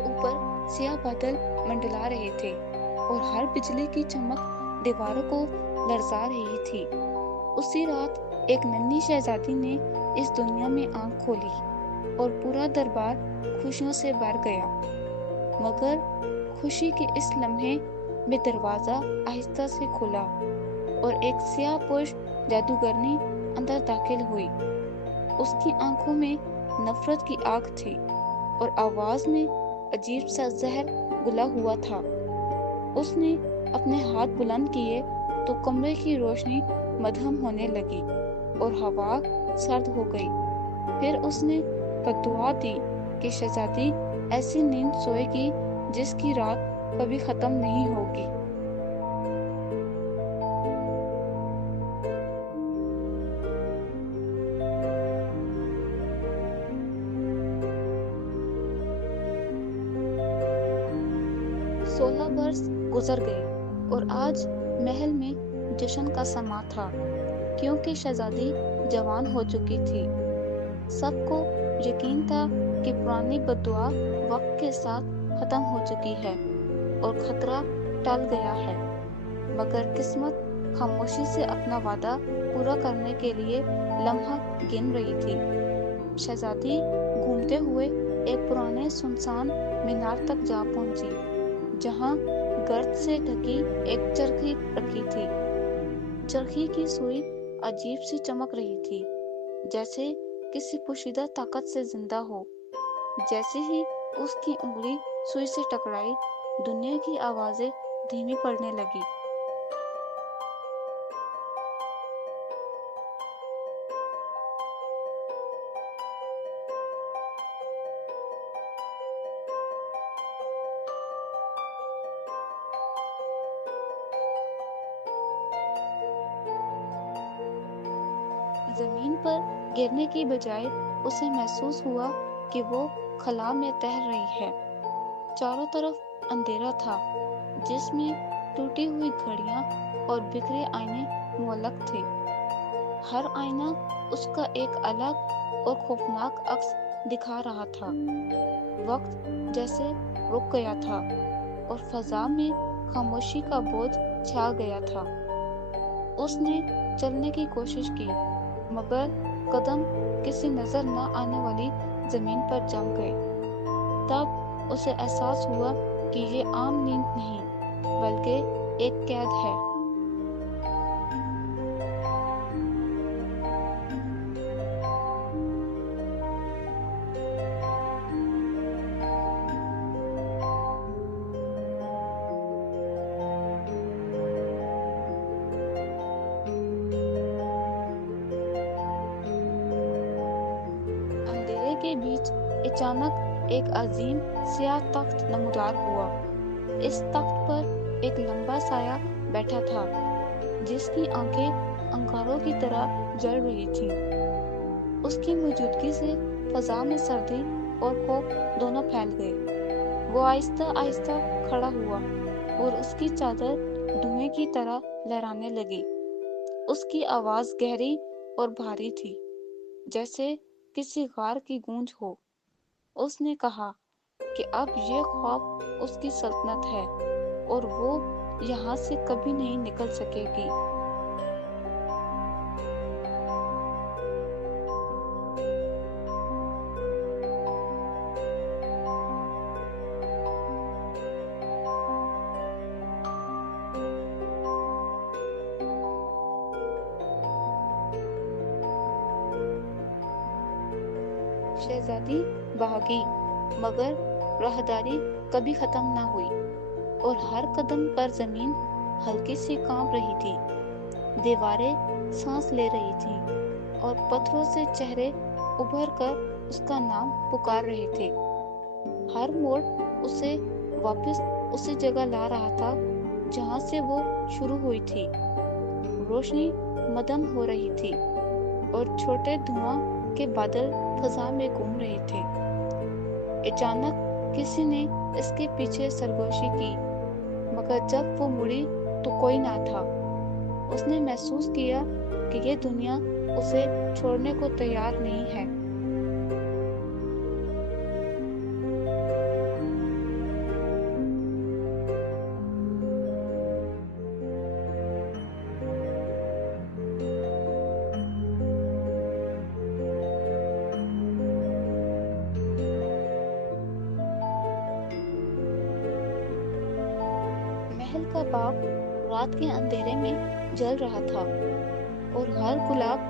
اوپر سیاہ بادل منڈلا رہے تھے اور ہر بجلی کی چمک دیواروں کو لرزا رہی تھی۔ اسی رات ایک ننھی شہزادی نے اس دنیا میں آنکھ کھولی اور پورا دربار خوشیوں سے بھر گیا، مگر خوشی کے اس لمحے میں دروازہ آہستہ سے کھلا اور ایک سیاہ پوش جادوگرنی اندر داخل ہوئی۔ اس کی آنکھوں میں نفرت کی آگ تھی اور آواز میں عجیب سا زہر گلا ہوا تھا۔ اس نے اپنے ہاتھ بلند کیے تو کمرے کی روشنی مدھم ہونے لگی اور ہوا سرد ہو گئی۔ پھر اس نے بددعا دی کہ شہزادی ایسی نیند سوئے گی جس کی رات کبھی ختم نہیں ہوگی۔ سولہ برس گزر گئے اور آج محل میں جشن کا سماں تھا، کیونکہ شہزادی جوان ہو چکی تھی۔ سب کو یقین تھا کہ پرانی بددعا وقت کے ساتھ ختم ہو چکی ہے اور خطرہ ٹل گیا ہے، مگر قسمت خاموشی سے اپنا وعدہ پورا کرنے کے لیے لمحہ گن رہی تھی۔ شہزادی گھومتے ہوئے ایک پرانے سنسان مینار تک جا پہنچی، جہاں گرد سے ڈھکی ایک چرخی رکھی تھی۔ چرخی کی سوئی عجیب سی چمک رہی تھی، جیسے کسی پوشیدہ طاقت سے زندہ ہو۔ جیسے ہی اس کی انگلی سوئی سے ٹکرائی، دنیا کی آوازیں دھیمی پڑنے لگی۔ زمین پر گرنے کی بجائے اسے محسوس ہوا کہ وہ خلا میں تیر رہی ہے۔ چاروں طرف اندھیرا تھا، جس میں ٹوٹی ہوئی گھڑیاں اور بکھرے آئینے معلق تھے۔ ہر آئینہ اس کا ایک الگ اور خوفناک عکس دکھا رہا تھا۔ وقت جیسے رک گیا تھا اور فضا میں خاموشی کا بوجھ چھا گیا تھا۔ اس نے چلنے کی کوشش کی، مگر قدم کسی نظر نہ آنے والی زمین پر جم گئے۔ تب اسے احساس ہوا کہ یہ عام نیند نہیں، بلکہ ایک قید ہے۔ اندھیرے کے بیچ اچانک ایک عظیم سیاہ تخت نمودار ہوا۔ اس تخت پر ایک لمبا سایہ بیٹھا تھا، جس کی آنکھیں انگاروں کی طرح جل رہی تھیں۔ اس کی موجودگی سے فضا میں سردی اور خوف دونوں پھیل گئے۔ وہ آہستہ آہستہ کھڑا ہوا اور اس کی چادر دھوئیں کی طرح لہرانے لگی۔ اس کی آواز گہری اور بھاری تھی، جیسے کسی غار کی گونج ہو۔ اس نے کہا کہ اب یہ خواب اس کی سلطنت ہے اور وہ یہاں سے کبھی نہیں نکل سکے گی۔ شہزادی بھاگی، مگر راہداری کبھی ختم نہ ہوئی اور ہر قدم پر زمین ہلکی سی کانپ رہی تھی۔ دیواریں سانس لے رہی تھیں اور پتھروں سے چہرے ابھر کر اس کا نام پکار رہے تھے۔ ہر موڑ اسے واپس اسی جگہ لا رہا تھا جہاں سے وہ شروع ہوئی تھی۔ روشنی مدھم ہو رہی تھی اور چھوٹے دھواں کے بادل فضا میں گھوم رہے تھے۔ اچانک کسی نے اس کے پیچھے سرگوشی کی، مگر جب وہ مڑی تو کوئی نہ تھا۔ اس نے محسوس کیا کہ یہ دنیا اسے چھوڑنے کو تیار نہیں ہے۔ محل کا باغ رات کے اندھیرے میں جل رہا تھا اور ہر گلاب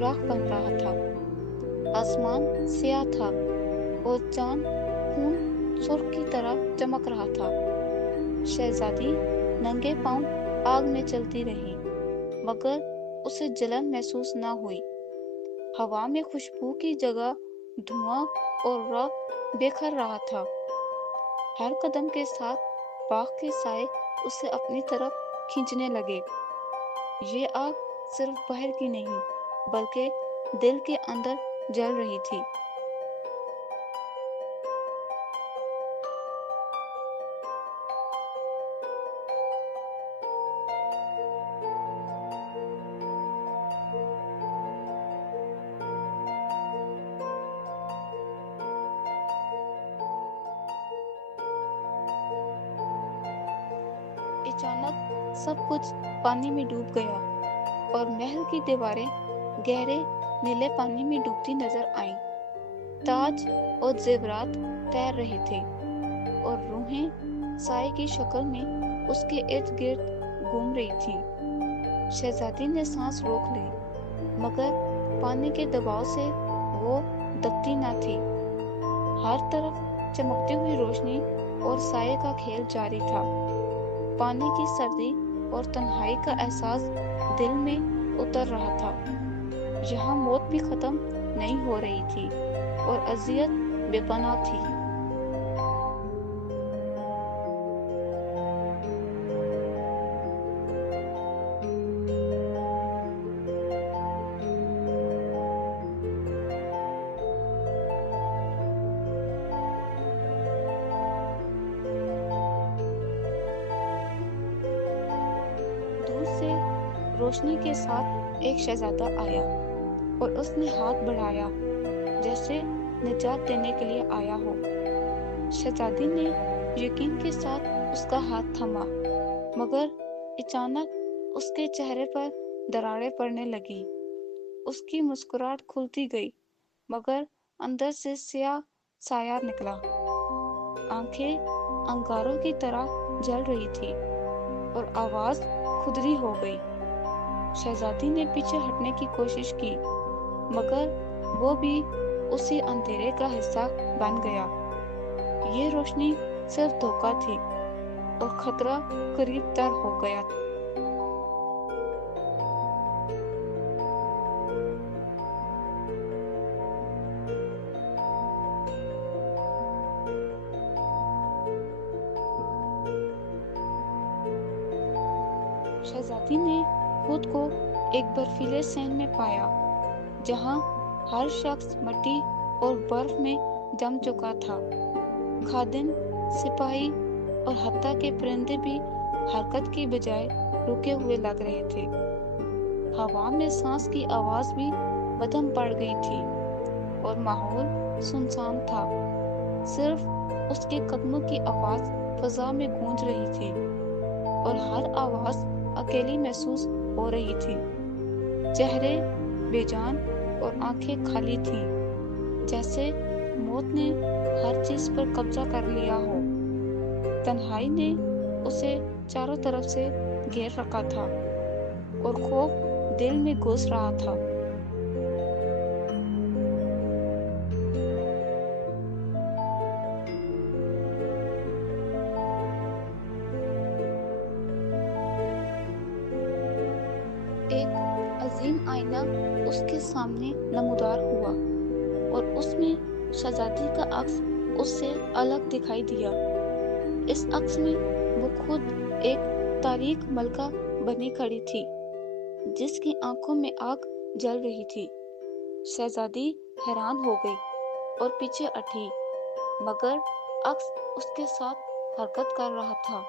راکھ بن رہا تھا۔ آسمان سیاہ تھا اور چاند خون سرخ کی طرح چمک رہا تھا۔ شہزادی ننگے پاؤں آگ میں چلتی رہی مگر اسے جلن محسوس نہ ہوئی۔ ہوا میں خوشبو کی جگہ دھواں اور راکھ بکھر رہا تھا۔ ہر قدم کے ساتھ باغ کے سائے اسے اپنی طرف کھینچنے لگے۔ یہ آگ صرف باہر کی نہیں بلکہ دل کے اندر جل رہی تھی۔ اچانک سب کچھ پانی میں ڈوب گیا اور محل کی دیواریں گہرے نیلے پانی میں ڈوبتی نظر آئیں۔ تاج اور زیورات تیر رہے تھے اور روحیں سائے کی شکل میں اس کے ارد گرد گھوم رہی تھیں۔ شہزادی نے سانس روک لی مگر پانی کے دباؤ سے وہ دبتی نہ تھی۔ ہر طرف چمکتی ہوئی روشنی اور سائے کا کھیل جاری تھا۔ پانی کی سردی اور تنہائی کا احساس دل میں اتر رہا تھا۔ یہاں موت بھی ختم نہیں ہو رہی تھی اور اذیت بے پناہ تھی۔ دور سے روشنی کے ساتھ ایک شہزادہ آیا اور اس نے ہاتھ بڑھایا جیسے نجات دینے کے لیے آیا ہو۔ شہزادی نے یقین کے ساتھ اس کا ہاتھ تھاما مگر اچانک اس کے چہرے پر دراڑیں پڑنے لگی۔ اس کی مسکراہٹ کھلتی گئی مگر اندر سے سیاہ سایہ نکلا۔ آنکھیں انگاروں کی طرح جل رہی تھی اور آواز کھدری ہو گئی۔ شہزادی نے پیچھے ہٹنے کی کوشش کی مگر وہ بھی اسی اندھیرے کا حصہ بن گیا۔ یہ روشنی صرف دھوکہ تھی اور خطرہ قریب تر ہو گیا۔ شہزادی نے خود کو ایک برفیلے صحن میں پایا جہاں ہر شخص مٹی اور برف میں جم چکا تھا۔ خادم، سپاہی اور حتیٰ کہ پرندے بھی حرکت کی بجائے رکے ہوئے لگ رہے تھے۔ ہوا میں سانس کی آواز بھی مدھم پڑ گئی تھی اور ماحول سنسان تھا۔ صرف اس کے قدموں کی آواز فضا میں گونج رہی تھی اور ہر آواز اکیلی محسوس ہو رہی تھی۔ چہرے بے جان اور آنکھیں خالی تھیں جیسے موت نے ہر چیز پر قبضہ کر لیا ہو۔ تنہائی نے اسے چاروں طرف سے گھیر رکھا تھا اور خوف دل میں گھس رہا تھا۔ ایک عظیم آئینہ اس کے سامنے نمودار ہوا اور اس میں شہزادی کا عکس اس سے الگ دکھائی دیا۔ اس عکس میں وہ خود ایک تاریک ملکہ بنی کھڑی تھی جس کی آنکھوں میں آگ جل رہی تھی۔ شہزادی حیران ہو گئی اور پیچھے ہٹی مگر عکس اس کے ساتھ حرکت کر رہا تھا۔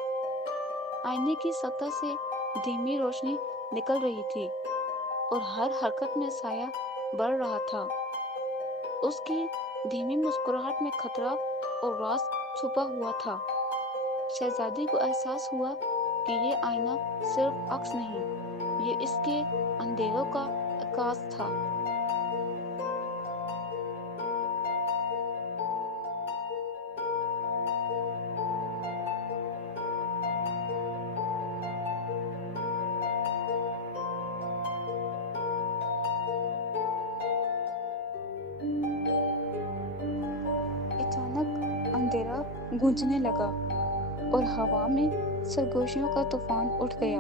آئینے کی سطح سے دھیمی روشنی نکل رہی تھی اور ہر حرکت میں سایہ بڑھ رہا تھا۔ اس کی دھیمی مسکراہٹ میں خطرہ اور راز چھپا ہوا تھا۔ شہزادی کو احساس ہوا کہ یہ آئینہ صرف عکس نہیں، یہ اس کے اندھیروں کا عکاس تھا۔ اندھیرا گونجنے لگا اور ہوا میں سرگوشیوں کا طوفان اٹھ گیا۔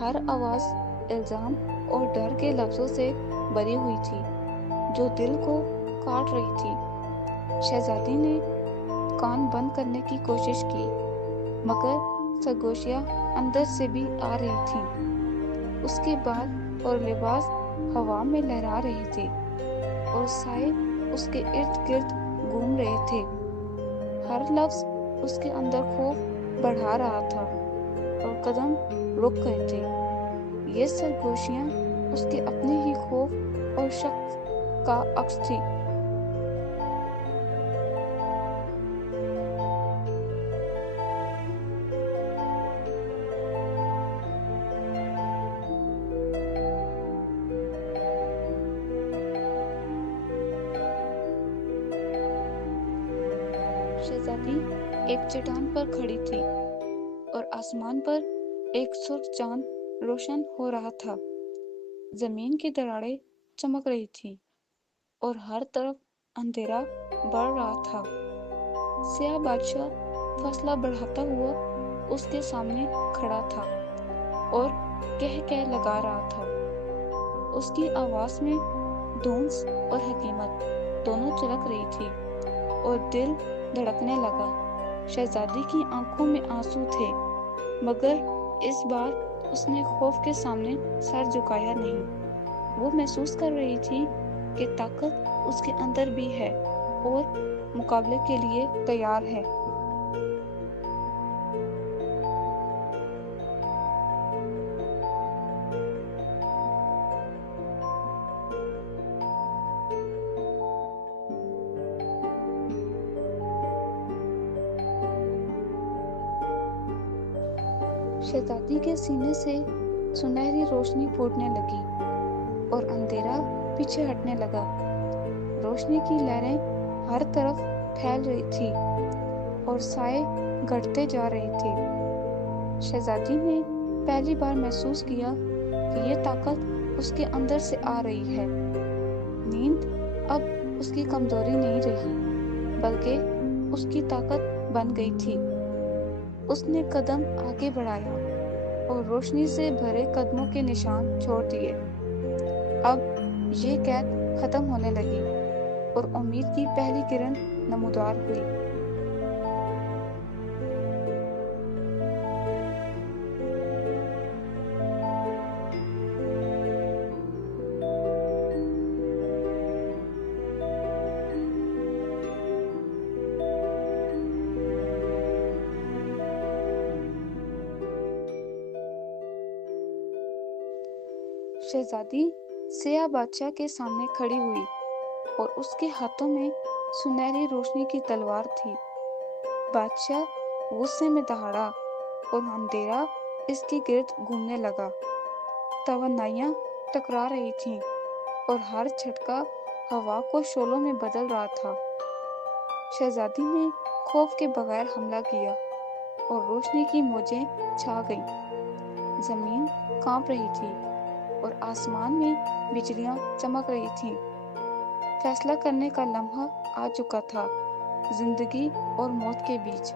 ہر آواز الزام اور ڈر کے لفظوں سے بھری ہوئی تھی جو دل کو کاٹ رہی تھی۔ شہزادی نے کان بند کرنے کی کوشش کی مگر سرگوشیاں اندر سے بھی آ رہی تھیں۔ اس کے بال اور لباس ہوا میں لہرا رہے تھے اور سائے اس کے ارد گرد گھوم رہے تھے۔ ہر لفظ اس کے اندر خوف بڑھا رہا تھا اور قدم رک گئے تھے۔ یہ سرگوشیاں اس کے اپنے ہی خوف اور شک کا عکس تھی۔ شہزادی ایک چٹان پر کھڑی تھی اور آسمان پر ایک سرخ چاند روشن ہو رہا تھا۔ زمین کی دراڑیں چمک رہی تھی اور ہر طرف اندھیرا بڑھ رہا تھا۔ سیاہ بادشاہ فاصلہ بڑھاتا ہوا اس کے سامنے کھڑا تھا اور کہہ لگا رہا تھا۔ اس کی آواز میں دھونس اور حکمت دونوں چلک رہی تھی اور دل دھڑکنے لگا۔ شہزادی کی آنکھوں میں آنسو تھے مگر اس بار اس نے خوف کے سامنے سر جھکایا نہیں۔ وہ محسوس کر رہی تھی کہ طاقت اس کے اندر بھی ہے اور مقابلے کے لیے تیار ہے۔ شہزادی کے سینے سے سنہری روشنی پھوٹنے لگی اور اندھیرا پیچھے ہٹنے لگا۔ روشنی کی لہریں ہر طرف پھیل رہی تھی اور سائے گھٹتے جا رہے تھے۔ شہزادی نے پہلی بار محسوس کیا کہ یہ طاقت اس کے اندر سے آ رہی ہے۔ نیند اب اس کی کمزوری نہیں رہی بلکہ اس کی طاقت بن گئی تھی۔ اس نے قدم آگے بڑھایا اور روشنی سے بھرے قدموں کے نشان چھوڑ دیے۔ اب یہ قید ختم ہونے لگی اور امید کی پہلی کرن نمودار ہوئی۔ شہزادی سیاہ بادشاہ کے سامنے کھڑی ہوئی اور اس کے ہاتھوں میں سنہری روشنی کی تلوار تھی۔ بادشاہ غصے میں دہاڑا اور اندھیرا اس کے گرد گھومنے لگا۔ توانائیاں ٹکرا رہی تھیں اور ہر جھٹکا ہوا کو شعلوں میں بدل رہا تھا۔ شہزادی نے خوف کے بغیر حملہ کیا اور روشنی کی موجیں چھا گئیں۔ زمین کانپ رہی تھی اور آسمان میں بجلیاں چمک رہی تھیں۔ فیصلہ کرنے کا لمحہ آ چکا تھا، زندگی اور موت کے بیچ۔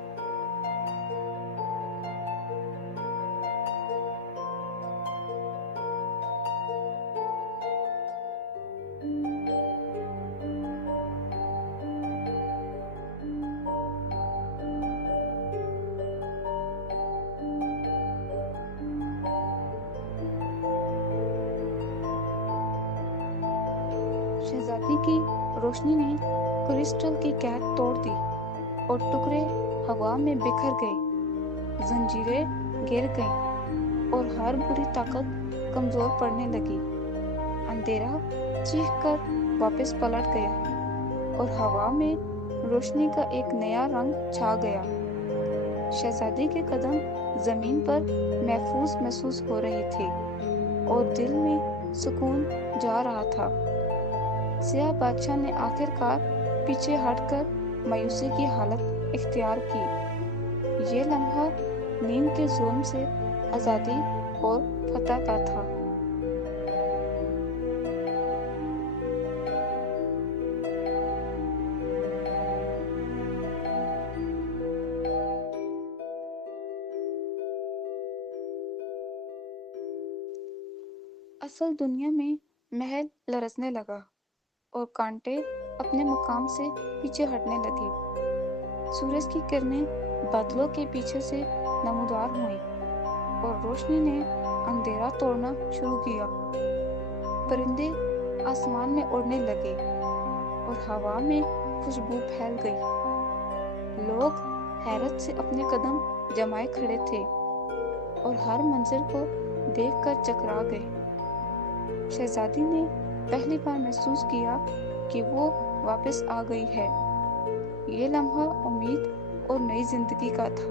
شہزادی کی روشنی نے کرسٹل کی قید توڑ دی اور ٹکڑے ہوا میں بکھر گئے۔ زنجیریں گر گئیں اور ہر بری طاقت کمزور پڑنے لگی۔ اندھیرا چیخ کر واپس پلٹ گیا اور ہوا میں روشنی کا ایک نیا رنگ چھا گیا۔ شہزادی کے قدم زمین پر محفوظ محسوس ہو رہے تھے اور دل میں سکون جا رہا تھا۔ سیاہ بادشاہ نے آخر کار پیچھے ہٹ کر مایوسی کی حالت اختیار کی۔ یہ لمحہ نیند کے ظلم سے آزادی اور فتح کا تھا۔ اصل دنیا میں محل لرزنے لگا اور کانٹے اپنے مقام سے پیچھے ہٹنے لگے۔ سورج کی کرنیں بادلوں کے پیچھے سے نمودار ہوئیں اور روشنی نے اندھیرا توڑنا شروع کیا۔ پرندے آسمان میں اڑنے لگے اور ہوا میں خوشبو پھیل گئی۔ لوگ حیرت سے اپنے قدم جمائے کھڑے تھے اور ہر منظر کو دیکھ کر چکرا گئے۔ شہزادی نے پہلی بار محسوس کیا کہ وہ واپس آ گئی ہے۔ یہ لمحہ امید اور نئی زندگی کا تھا،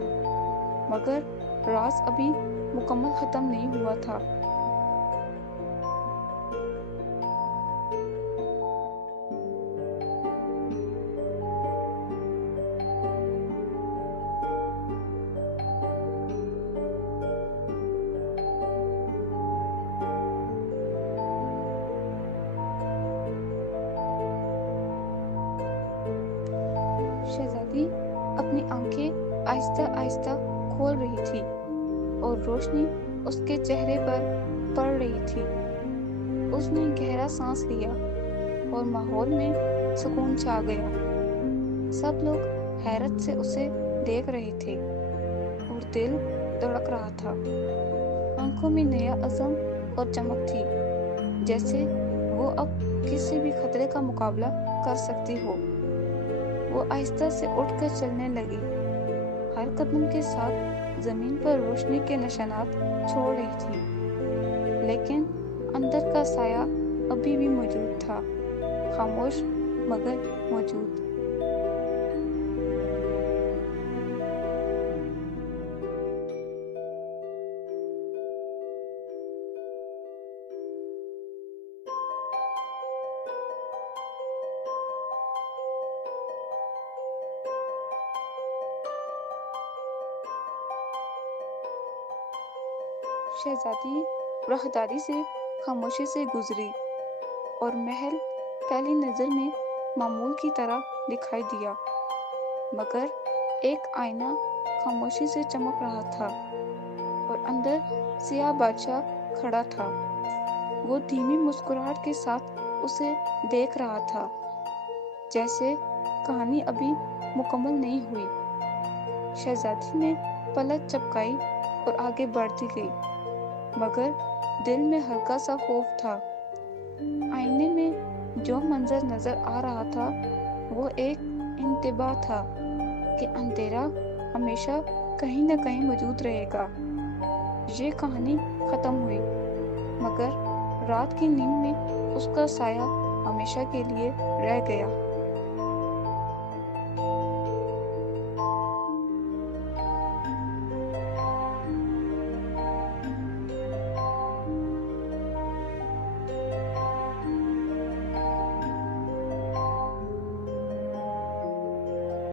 مگر راز ابھی مکمل ختم نہیں ہوا تھا۔ شہزادی اپنی آنکھیں آہستہ آہستہ کھول رہی تھی اور روشنی اس کے چہرے پر پڑ رہی تھی۔ اس نے گہرا سانس لیا اور ماحول میں سکون چھا گیا۔ سب لوگ حیرت سے اسے دیکھ رہے تھے اور دل دھڑک رہا تھا۔ آنکھوں میں نیا عزم اور چمک تھی، جیسے وہ اب کسی بھی خطرے کا مقابلہ کر سکتی ہو۔ وہ آہستہ سے اٹھ کر چلنے لگی، ہر قدم کے ساتھ زمین پر روشنی کے نشانات چھوڑ رہی تھی، لیکن اندر کا سایہ ابھی بھی موجود تھا، خاموش مگر موجود۔ شہزادی راہداری سے خاموشی سے گزری اور محل پہلی نظر میں معمول کی طرح دکھائی دیا، مگر ایک آئینہ خاموشی سے چمک رہا تھا اور اندر سیاہ بادشاہ کھڑا تھا۔ وہ دھیمی مسکراہٹ کے ساتھ اسے دیکھ رہا تھا، جیسے کہانی ابھی مکمل نہیں ہوئی۔ شہزادی نے پلک جھپکائی اور آگے بڑھتی گئی، مگر دل میں ہلکا سا خوف تھا۔ آئینے میں جو منظر نظر آ رہا تھا وہ ایک انتباہ تھا کہ اندھیرا ہمیشہ کہیں نہ کہیں موجود رہے گا۔ یہ کہانی ختم ہوئی، مگر رات کی نیند میں اس کا سایہ ہمیشہ کے لیے رہ گیا۔